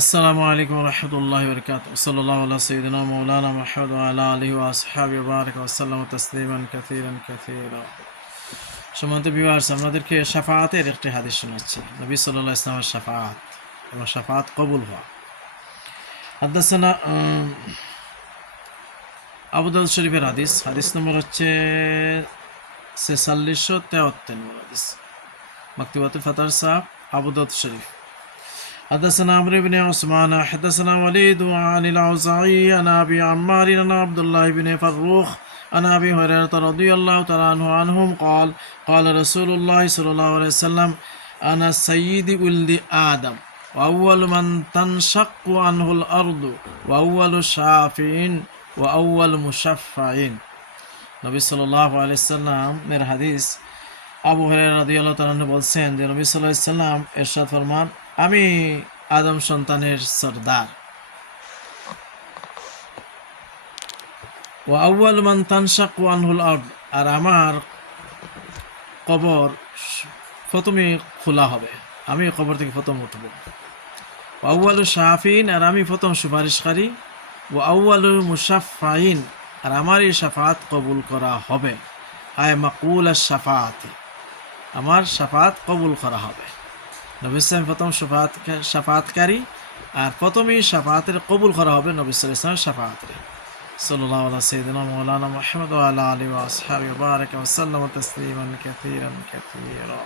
আসসালামু আলাইকুম রহমতুল্লাহি বারাকাতুহু সাল্লাল্লাহু আলা সাইয়্যিদিনা মাওলানা মুহাম্মদ ওয়া আলা আলিহি ওয়া আসহাবিহি ওয়া বারাকা ওয়া সাল্লামা তাসলিমান কাসীরান কাসীরা। সম্মানিত ভিউয়ার্স, আপনাদেরকে শাফাআতের একটি হাদিস শোনাচ্ছি। নবী সাল্লাল্লাহু আলাইহি ওয়াসাল্লামের শাফাআত এবং শাফাআত কবুল হওয়া। হাদাসানা আবু দাউদ শরীফের হাদিস নম্বর হচ্ছে 4673 নম্বর হাদিস, মাকতুবাতুল ফাতার সাহেব আবু দাউদ শরীফ। حدثنا عمرو بن عثمان حدثنا وليد عن الأوزاعي عن أبي عمار عن عبد الله بن فروخ عن أبي هريرة رضي الله تعالى عنهم قال قال رسول الله صلى الله عليه وسلم أنا سيد ولد آدم وأول من تنشق عنه الأرض وأول شافع وأول مشفع। নবী সাল্লাল্লাহু আলাইহি ওয়াসাল্লামের হাদিস, আবু হুরায়রা রাদিয়াল্লাহু তাআলা আনহু বলছেন যে নবী সাল্লাল্লাহু আলাইহি ওয়াসাল্লাম ইরশাদ ফরমান, আমি আদম সন্তানের সরদার। ওয়া আউয়ালু মান তানশাক্কু আনহুল আরদ, আর আমার কবর প্রথমে খোলা হবে, আমি কবর থেকে প্রথম উঠব। ওয়া আউয়ালু শাফিন, আর আমি প্রথম সুপারিশকারী। ওয়া আউয়ালু মুশাফফাইন, আর আমার এই শাফাআত কবুল করা হবে। আয় মাকুল আশ-শাফাআত, আমার শাফাআত কবুল করা হবে। নবী সাল্লাল্লাহু প্রথম শাফাআতকারী, আর প্রথমেই শাফাআতের কবুল করা হবে নবী সাল্লাল্লাহু আলাইহি শাফাআতে। সাল্লাল্লাহু আলা সাইয়্যিদিনা মাওলানা মুহাম্মদ ওয়া আলা আলিহি ওয়া আসহাবিহি ওয়া বারাকা ওয়া সাল্লামা তাসলিমান কাসীরান কাসীরা।